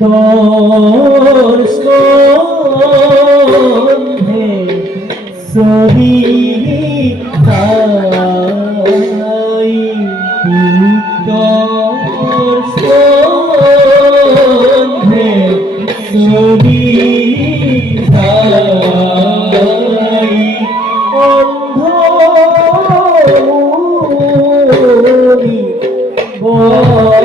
তোর স্তম্ভে সরিতাই তোর স্তম্ভে সরিতাই অন্ধ বড়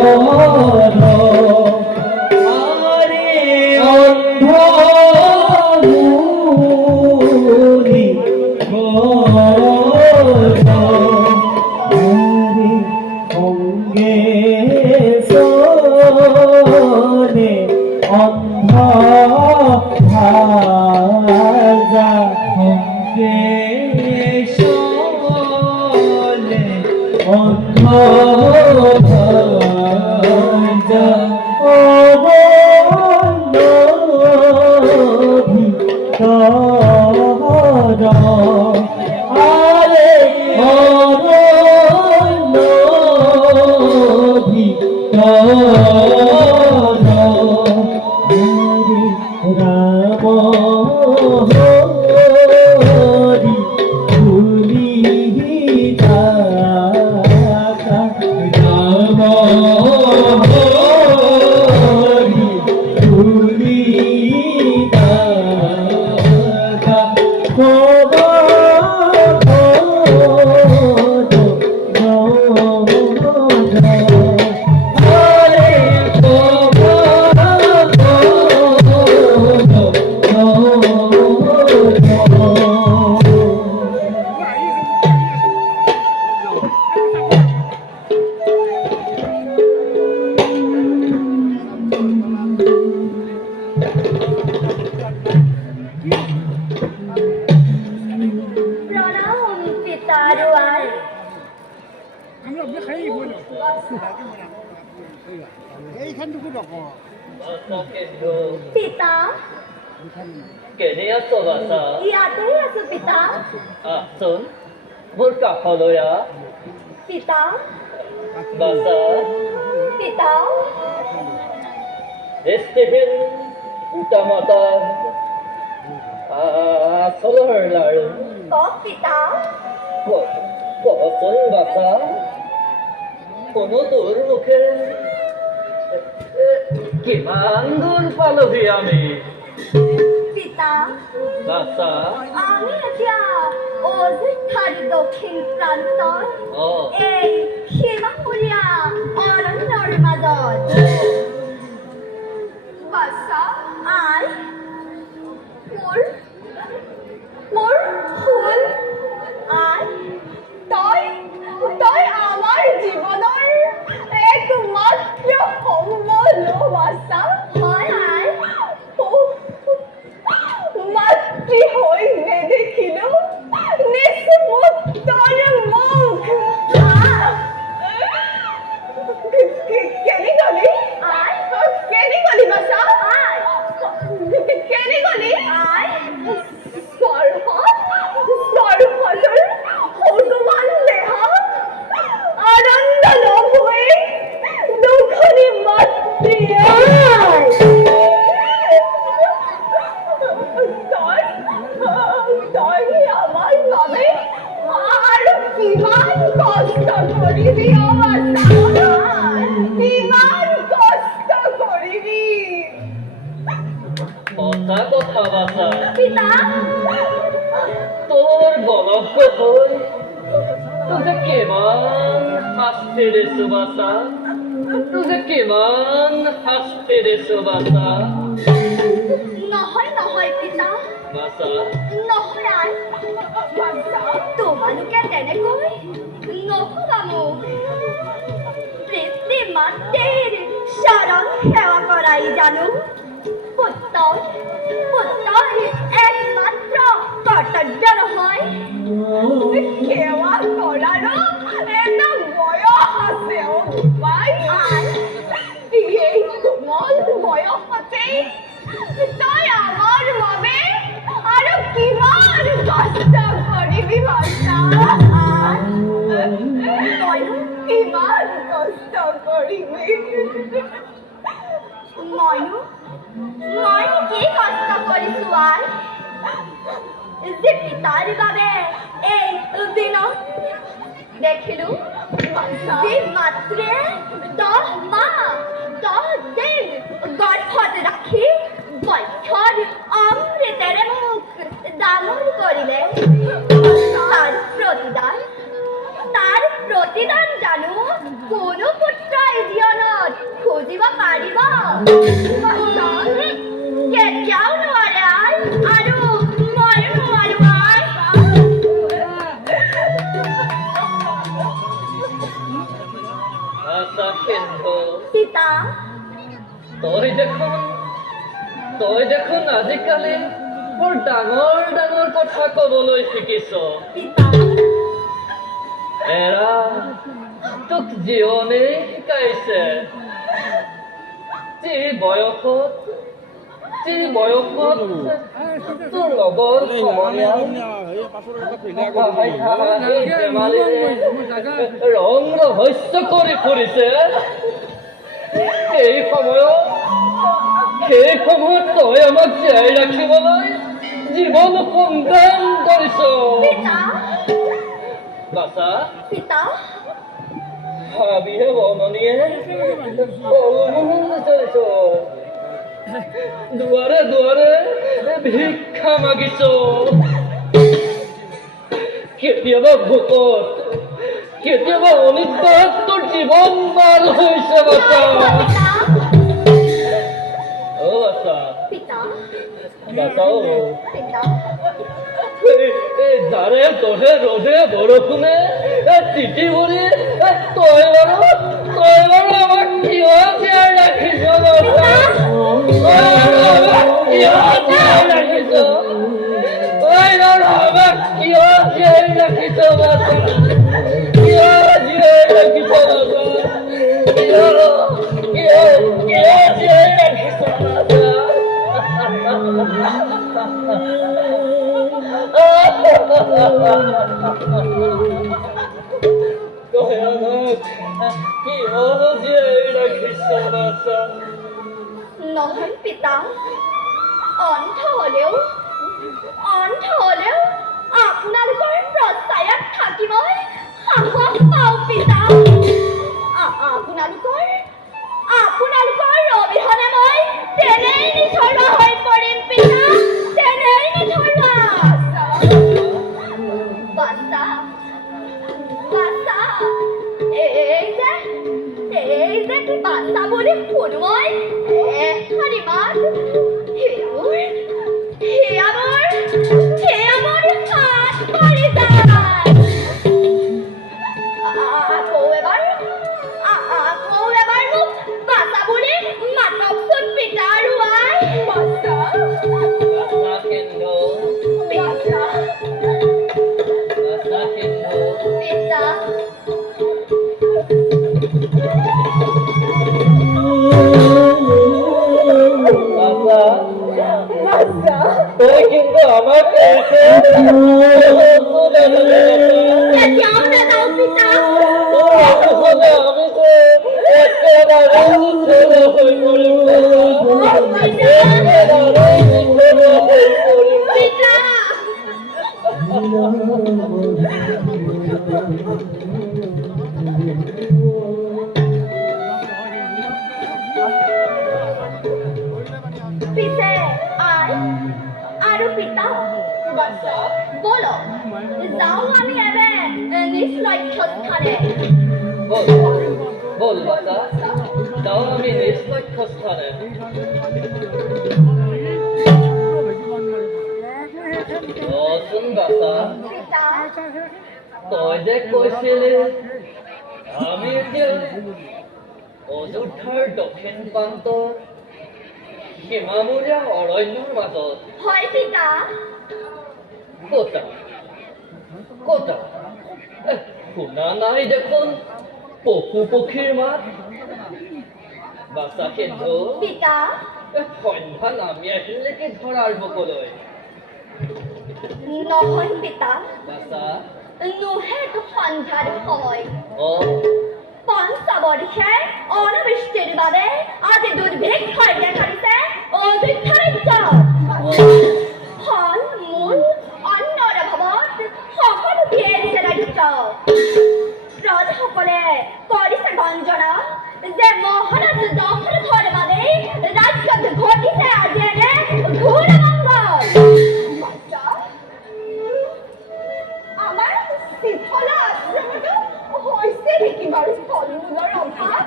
পিতা কেনে আছো বাছা ইয়াতে আছো পিতা আছোন মোৰ কাষলৈ পিতা বাছা পিতা Stephen utamatan asolor laro কক পিতা কখন বাছা কোনো তোর মুখে কিমান দূর পালোহি আমি পিতা বাছা আমি এতিয়া অযোধ্যাৰ দক্ষিণ প্ৰান্তৰ এই সীমামূৰীয়া অৰণ্যৰ মাজত বাছা আই মোৰ ফুল আই তই আমাৰ জীৱনৰ একমাত্ৰ সম্বল বাছা হয় আই মাতৃ হৈ নেদেখিলো নিষ্পত্তৰ মুখ কেনি গলি আই কেনি গলি বাছা আই কেনি গলি আই সৰ্বতৰ সৌতমান দেহ আনন্দ নভৈ দুখনি মাতৃ তই আমার বাবে আর কিমান কষ্ট করিবি কিমান কষ্ট করিবি কথা কথা বাছা পিতা তোর গলব্য হই তুঝে কিমান হাসতে রেছো বাছা তুঝে কিমান হাসতে রেছো বাছা নহয় নহয় পিতা বাছা নহয় আই তোমালোকে তেনেকৈ নকবা মোক পিতৃ মাতৃৰ চৰণ সেৱা কৰাই জানো পুত্ৰৰ একমাত্ৰ কৰ্তব্য নহয় সেৱা কৰাৰো এটা বয়স আছে এই কোমল বয়সতে তই আমাৰ বাবে আৰু কিমান কষ্ট কৰিবি বাছা তই কিমান কষ্ট কৰিবি মইনো কি কষ্ট কৰিছো আই যে পিতাৰ বাবে এই দিনত দেখিলো যে মাত্ৰে 10 মাহ 10 দিন গৰ্ভত ৰাখি বক্ষৰ অমৃতেৰে মোক ডাঙৰ কৰিলে তাৰ প্ৰতিদান জানো কোনো পুত্ৰই জীৱনত খুজিব পাৰিব কেতিয়াও নোৱাৰে আই আৰু মইও নোৱাৰো আই বাছা সিন্ধু পিতা তই দেখোন আজিকালি বৰ ডাঙৰ ডাঙৰ কথা ক'বলৈ শিকিছ পিতা এৰা তোক জীৱনে শিকাইছে যি বয়সত তোৰ লগৰ ৰং ৰহস্য কৰি ফুৰিছে সেই সময়ত তই আমাক জীয়াই ৰাখিবলৈ জীৱন সংগ্ৰাম কৰিছ পিতা বাছা পিতা ভাবিহে বননীয়ে চলিছ দুৱাৰে দুৱাৰে ভিক্ষা মাগিছ কেতিয়াবা ভোকত কেতিয়াবা অনিদ্ৰাত তোৰ জীৱন পাৰ হৈছে বাছা অ বাছা পিতা বাছা অ পিতা যাৰে তহে ৰ'দে বৰষুণে তিতি ভৰি তই বাৰু আমাক কিয় জীয়াই ৰাখিছ বাছা তই আমাক কিয় জীয়াই ৰাখিছ তই বাৰু আমাক কিয় জীয়াই ৰাখিছ বাছা কিয় জীয়াই ৰাখিছ বাছা কিয় জীয়াই ৰাখিছ বাছা তই আমাক কিয় জীয়াই ৰাখিছ বাছা নহয় পিতা অন্ধ হলেও আপোনালোকৰ প্ৰচাৰত থাকি মই সাহস পাওঁ পিতা আপোনালোকৰ অবিহনে মই তেনেই নিথৰুৱা হৈ পৰিম পিতা তেনেই নিথৰুৱা বাছা এই যে বাছা বুলি শুনো মই এষাৰি মাত সেয়া মোৰ হাত ভৰি যায় আকৌ এবাৰ মোক বাছা বুলি মাতকচোন পিতা আৰু আই বাছা বাছা সিন্ধু পিতা বাছা সিন্ধু পিতা বাছা তই কিন্তু আমাক কেতিয়াও নাযাওঁ পিতা আমি যে একেবাৰে হৈ পৰিম পিতা পিছে আই আৰু পিতা বাছা বলো যাওঁ আমি এবে নিজ লক্ষ্য স্থানে বল বাছা যাওঁ আমি নিজ লক্ষ্য স্থানে অচোন বাছা পিতা তই যে কৈছিলি আমি এতিয়া অযোধ্যাৰ দক্ষিণ প্ৰান্তৰ সীমামূৰীয়া অৰণ্যৰ মাজত হয় পিতা কতা শুনা নাই দেখোন পশু পক্ষীৰ মাত বাছা সিন্ধু পিতা সন্ধ্যা নামি আহিলেকে ধৰাৰ বুকলৈ নহয় পিতা বাছা নোহেতো সন্ধ্যাৰ সময় অ পঞ্চবৰ্ষে অনাবৃষ্টিৰ বাবে আজ দুৰ্ভিক্ষয় দেখা দিছে অযুদ্ধেৰ জল ফল মূল অন্নৰ অভাৱত সকলো দিয়ে দিছে ৰাজ্য প্ৰজাসকলে কৰিছে গঞ্জনা যে মহাৰাজ দশৰথৰ বাবে ৰাজ্যত ঘটিছে আজি এনে ঘোৰ মংগল আমাৰ শৃংখলা আশ্ৰমতো হৈছে নেকি বাৰু ফল মূলৰ অভাৱ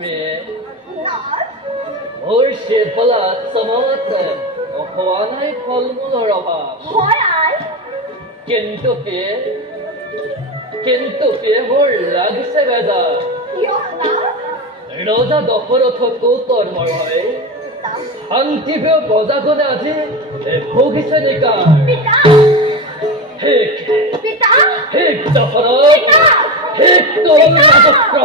মেয়ে নাথ ওৰ শেফলা সমাত হওয়া নাই ফলমূলৰ অভাৱ হয় আই কিন্তু পেয়ে মোৰ লাগিছে বেজাৰ কিয় নাথ ৰজা দশৰথ তোৰ মৰমে শান্তিপ্ৰিয় প্ৰজাজনে আজি ভোগিছে নিকা পিতা ঠিক পিতা ঠিক দশৰথ ঠিক তোৰ ৰাজত্ব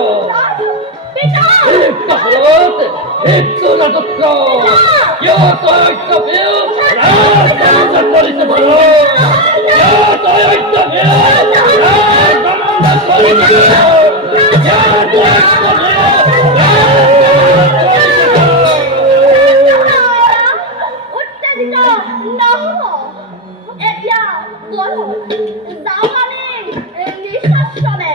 পিতা ঠিক দশৰথ ঠিক তোৰ ৰাজত্ব কিয় তই ঐক্যপ্ৰিয় ৰাজ কৰিছে বাৰু কিয় তই ঐক্যপ্ৰিয় ৰাজ কৰিছে কিয় তই ঐক্যপ্ৰিয় উত্তেজিত নহব এতিয়া বলো যাওঁ আমি নিঃশ্বাসে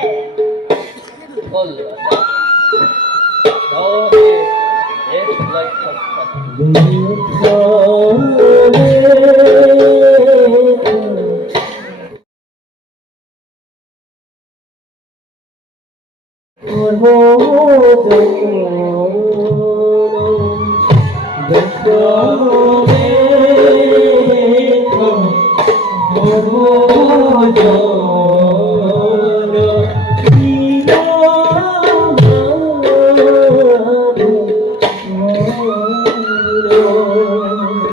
Oh,